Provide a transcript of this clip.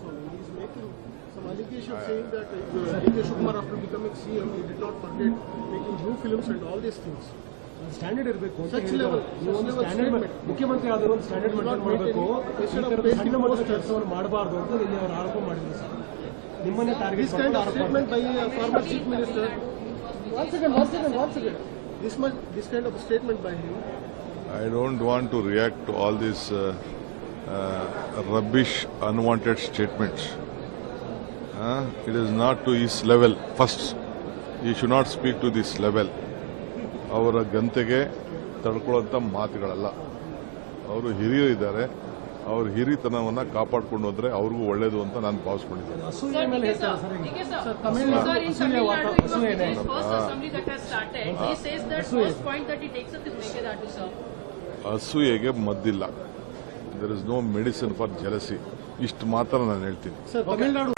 Kumaraswamy. He is making some allegation saying that D.K. Shivakumar after becoming CM, he did not forget making blue films and all these things. Standard ಇರಬೇಕು ಅಂತ Such ಹೇಳಿದ್ರು. level, ನೀವು ಒಂದು such level standard statement. ಮುಖ್ಯಮಂತ್ರಿ ಆದರೂ ಒಂದು standard maintain ಮಾಡಬೇಕು. ಈ ಥರದ ಸಣ್ಣ ಮಟ್ಟದ ಕೆಲಸವನ್ನು ಮಾಡಬಾರ್ದು ಅಂತ ಇಲ್ಲಿ ಅವರು ಆರೋಪ ಮಾಡಿದ್ರು ಸರ್. ನಿಮ್ಮನ್ನೇ ಟಾರ್ಗೆಟ್ This kind ಮಾಡಿ of ಆರೋಪ statement by a former chief minister. Once again. This kind of statement by him. I don't want to react to all these rubbish, unwanted statements. It is not to his level. First, he should not speak to this level. ಅವರ ಗಂತೆಗೆ ತಡ್ಕೊಳ್ಳೋಂಥ ಮಾತುಗಳಲ್ಲ. ಅವರು ಹಿರಿಯರಿದ್ದಾರೆ. ಅವ್ರ ಹಿರಿತನವನ್ನು ಕಾಪಾಡ್ಕೊಂಡು ಹೋದ್ರೆ ಅವ್ರಿಗೂ ಒಳ್ಳೇದು ಅಂತ ನಾನು ಭಾವಿಸ್ಕೊಂಡಿದ್ದೇನೆ. ಅಸೂಯೆ ಮೇಲೆ ಹೇಳ್ತಾರೆ ಸರ್ ಈಗ. Sir, in Tamil Nadu, it was his first assembly that has started. He says that first point that he takes up is Meghalaya, sir. ಅಸೂಯೆಗೆ ಮದ್ದಿಲ್ಲ. There is no medicine for jealousy. ಇಷ್ಟು ಮಾತ್ರ ನಾನು ಹೇಳ್ತೀನಿ. Sir, Tamil Nadu.